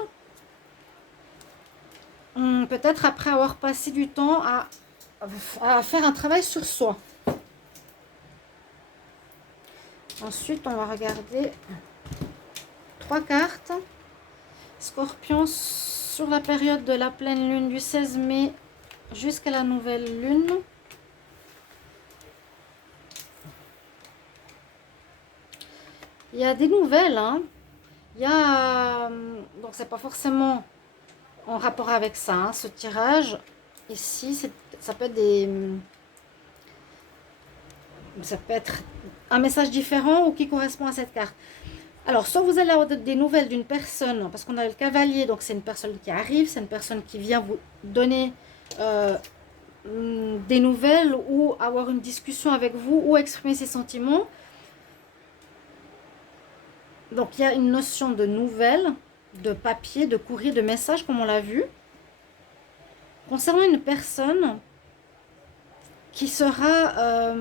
Peut-être après avoir passé du temps à faire un travail sur soi. Ensuite, on va regarder 3 cartes. Scorpion sur la période de la pleine lune du 16 mai jusqu'à la nouvelle lune. Il y a des nouvelles, hein. Il y a, donc c'est pas forcément en rapport avec ça, hein, ce tirage. Ici, ça peut être un message différent ou qui correspond à cette carte. Alors, soit vous allez avoir des nouvelles d'une personne, parce qu'on a le cavalier, donc c'est une personne qui arrive, c'est une personne qui vient vous donner des nouvelles ou avoir une discussion avec vous ou exprimer ses sentiments. Donc, il y a une notion de nouvelles, de papier, de courrier, de message, comme on l'a vu. Concernant une personne qui sera,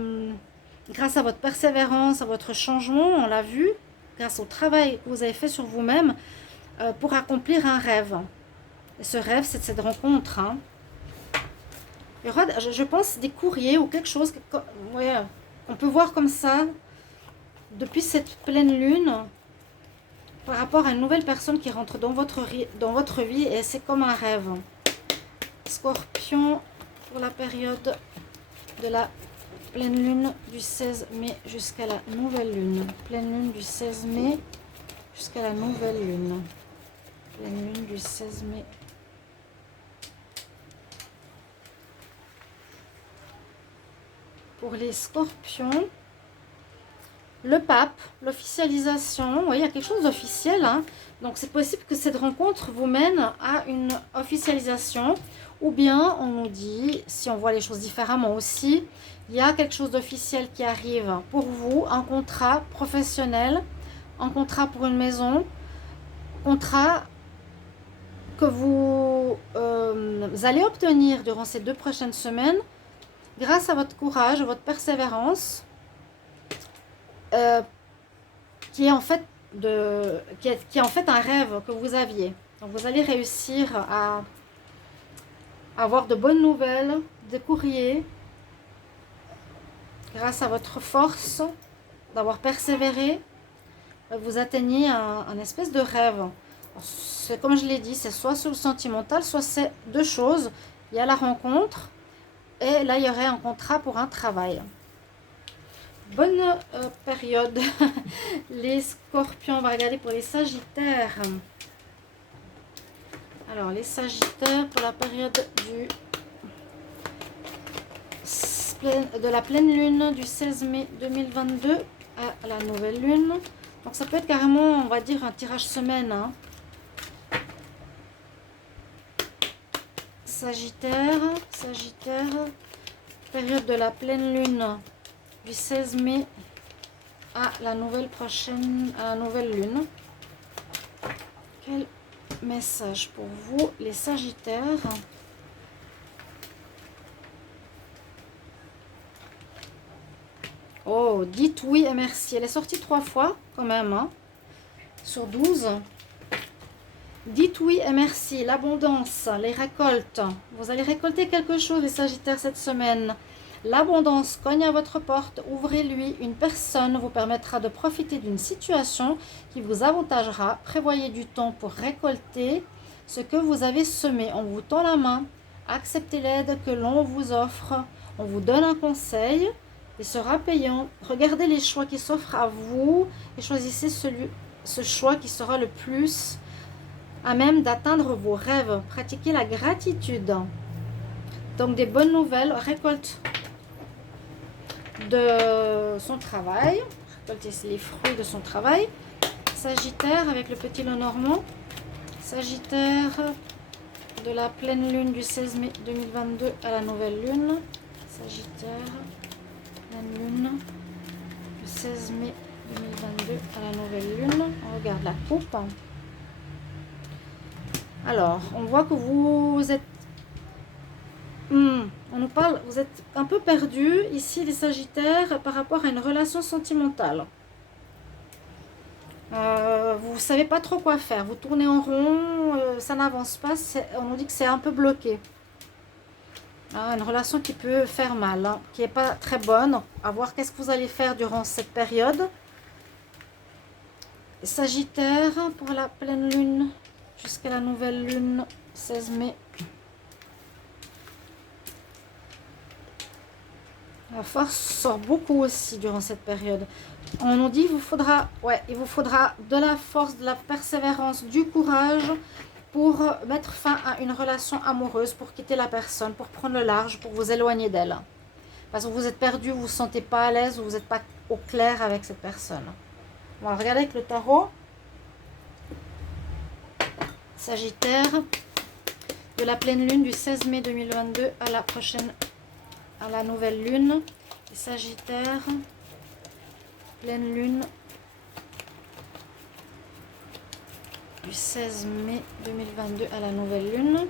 grâce à votre persévérance, à votre changement, on l'a vu, grâce au travail que vous avez fait sur vous-même, pour accomplir un rêve. Et ce rêve, c'est cette rencontre. Hein. Il y aura, je pense, des courriers ou quelque chose qu'on peut voir comme ça, depuis cette pleine lune, par rapport à une nouvelle personne qui rentre dans votre vie, et c'est comme un rêve. Scorpion pour la période de la pleine lune du 16 mai jusqu'à la nouvelle lune. Pleine lune du 16 mai jusqu'à la nouvelle lune. Pleine lune du 16 mai. Pour les scorpions, le pape, l'officialisation, oui, il y a quelque chose d'officiel. Hein. Donc c'est possible que cette rencontre vous mène à une officialisation. Ou bien on nous dit, si on voit les choses différemment aussi, il y a quelque chose d'officiel qui arrive pour vous, un contrat professionnel, un contrat pour une maison, contrat que vous allez obtenir durant ces 2 prochaines semaines grâce à votre courage, votre persévérance, qui est en fait un rêve que vous aviez. Donc vous allez réussir à avoir de bonnes nouvelles, des courriers, grâce à votre force d'avoir persévéré, vous atteignez un espèce de rêve. C'est comme je l'ai dit, c'est soit sur le sentimental, soit c'est 2 choses. Il y a la rencontre et là il y aurait un contrat pour un travail. Bonne période. Les scorpions, on va regarder pour les sagittaires. Alors les sagittaires pour la période de la pleine lune du 16 mai 2022 à la nouvelle lune. Donc ça peut être carrément, on va dire, un tirage semaine. Hein. Sagittaire, période de la pleine lune du 16 mai à la nouvelle lune. message pour vous, les Sagittaires. Oh, dites oui et merci. Elle est sortie 3 fois quand même, hein, sur 12. Dites oui et merci. L'abondance, les récoltes. Vous allez récolter quelque chose, les Sagittaires, cette semaine. L'abondance cogne à votre porte. Ouvrez-lui. Une personne vous permettra de profiter d'une situation qui vous avantagera. Prévoyez du temps pour récolter ce que vous avez semé. On vous tend la main. Acceptez l'aide que l'on vous offre. On vous donne un conseil. Il sera payant. Regardez les choix qui s'offrent à vous et choisissez ce choix qui sera le plus à même d'atteindre vos rêves. Pratiquez la gratitude. Donc des bonnes nouvelles. Récolte de son travail. Récoltez les fruits de son travail. Sagittaire avec le petit Lenormand. Sagittaire de la pleine lune du 16 mai 2022 à la nouvelle lune. Sagittaire. Lune le 16 mai 2022 à la nouvelle lune. On regarde la coupe. Alors, on voit que vous êtes... on nous parle, vous êtes un peu perdu ici, les Sagittaires, par rapport à une relation sentimentale. Vous ne savez pas trop quoi faire. Vous tournez en rond, ça n'avance pas. On nous dit que c'est un peu bloqué. Une relation qui peut faire mal, hein, qui n'est pas très bonne. À voir qu'est-ce que vous allez faire durant cette période. Sagittaire pour la pleine lune jusqu'à la nouvelle lune 16 mai. La force sort beaucoup aussi durant cette période. On nous dit il vous faudra de la force, de la persévérance, du courage pour mettre fin à une relation amoureuse, pour quitter la personne, pour prendre le large, pour vous éloigner d'elle. Parce que vous êtes perdu, vous ne vous sentez pas à l'aise, vous n'êtes pas au clair avec cette personne. On va regarder avec le tarot. Sagittaire, de la pleine lune du 16 mai 2022 à la nouvelle lune. Et Sagittaire, pleine lune du 16 mai 2022 à la nouvelle lune.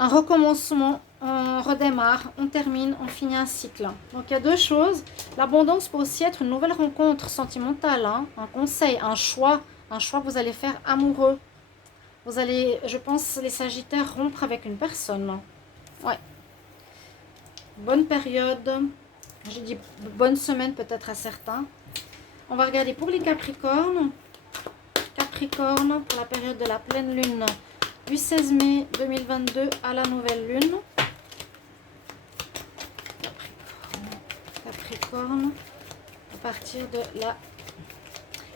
Un recommencement, on redémarre, on termine, on finit un cycle. Donc il y a deux choses. L'abondance peut aussi être une nouvelle rencontre sentimentale, hein, un conseil, un choix que vous allez faire amoureux. Vous allez, je pense, les Sagittaires, rompre avec une personne. Ouais. Bonne période. J'ai dit bonne semaine peut-être à certains. On va regarder pour les Capricornes. Capricorne pour la période de la pleine lune du 16 mai 2022 à la nouvelle lune. Capricorne, à partir de la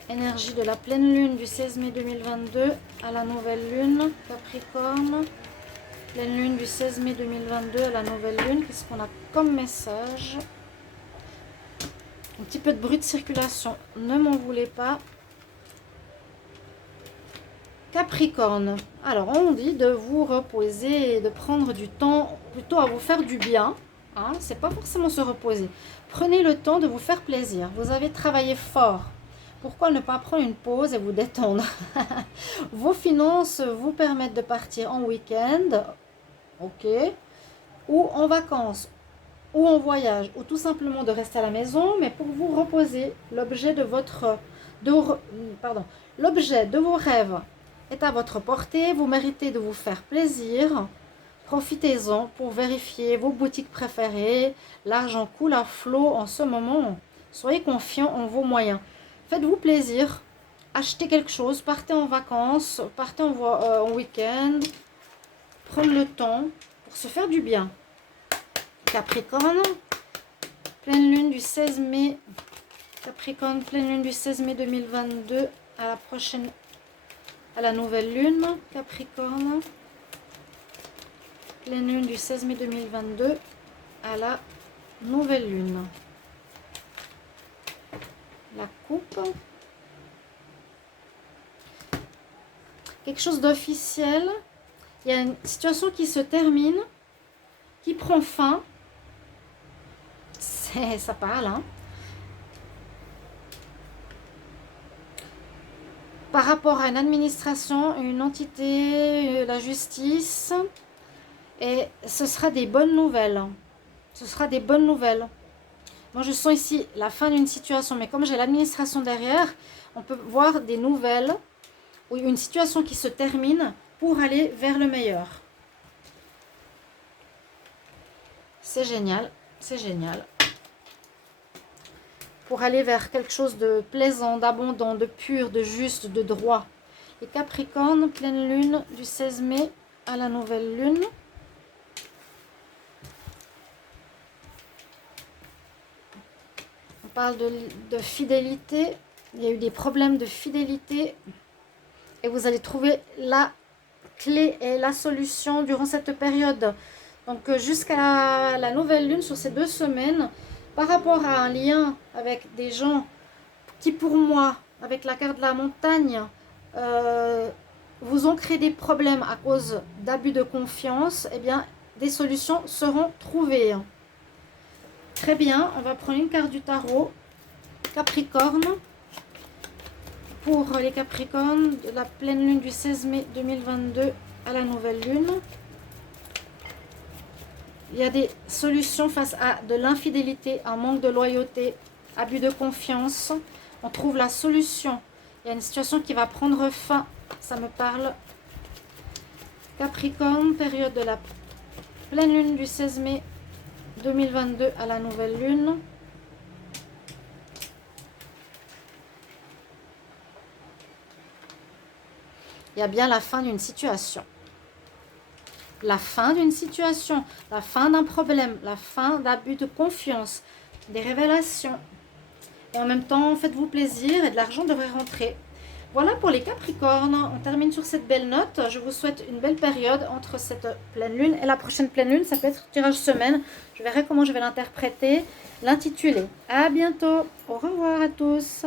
énergie de la pleine lune du 16 mai 2022 à la nouvelle lune. Capricorne, pleine lune du 16 mai 2022 à la nouvelle lune. Qu'est-ce qu'on a comme message? Un petit peu de bruit de circulation, ne m'en voulez pas. Capricorne, alors on dit de vous reposer et de prendre du temps plutôt à vous faire du bien, hein, c'est pas forcément se reposer. Prenez le temps de vous faire plaisir, vous avez travaillé fort, pourquoi ne pas prendre une pause et vous détendre? Vos finances vous permettent de partir en week-end, ok, ou en vacances, ou en voyage, ou tout simplement de rester à la maison, mais pour vous reposer. L'objet de vos rêves est à votre portée, vous méritez de vous faire plaisir, profitez-en pour vérifier vos boutiques préférées, l'argent coule à flot en ce moment, soyez confiants en vos moyens, faites-vous plaisir, achetez quelque chose, partez en vacances, partez en week-end, prendre le temps pour se faire du bien. Capricorne, pleine lune du 16 mai, Capricorne, pleine lune du 16 mai 2022 à la nouvelle lune. Capricorne, pleine lune du 16 mai 2022 à la nouvelle lune. La coupe. Quelque chose d'officiel. Il y a une situation qui se termine, qui prend fin. ça parle, hein. Par rapport à une administration, une entité, la justice, et ce sera des bonnes nouvelles. Ce sera des bonnes nouvelles. Moi, je sens ici la fin d'une situation, mais comme j'ai l'administration derrière, on peut voir des nouvelles ou une situation qui se termine pour aller vers le meilleur. C'est génial, c'est génial. Pour aller vers quelque chose de plaisant, d'abondant, de pur, de juste, de droit. Les Capricornes, pleine lune du 16 mai à la nouvelle lune. On parle de fidélité. Il y a eu des problèmes de fidélité. Et vous allez trouver la clé et la solution durant cette période. Donc jusqu'à la nouvelle lune sur ces 2 semaines, par rapport à un lien avec des gens qui pour moi, avec la carte de la montagne, vous ont créé des problèmes à cause d'abus de confiance, eh bien des solutions seront trouvées. Très bien, on va prendre une carte du tarot. Capricorne. Pour les Capricornes, de la pleine lune du 16 mai 2022 à la nouvelle lune. Il y a des solutions face à de l'infidélité, un manque de loyauté, abus de confiance. On trouve la solution. Il y a une situation qui va prendre fin. Ça me parle. Capricorne, période de la pleine lune du 16 mai 2022 à la nouvelle lune. Il y a bien la fin d'une situation. La fin d'une situation, la fin d'un problème, la fin d'abus de confiance, des révélations. Et en même temps, faites-vous plaisir et de l'argent devrait rentrer. Voilà pour les Capricornes. On termine sur cette belle note. Je vous souhaite une belle période entre cette pleine lune et la prochaine pleine lune. Ça peut être tirage semaine. Je verrai comment je vais l'interpréter, l'intituler. À bientôt. Au revoir à tous.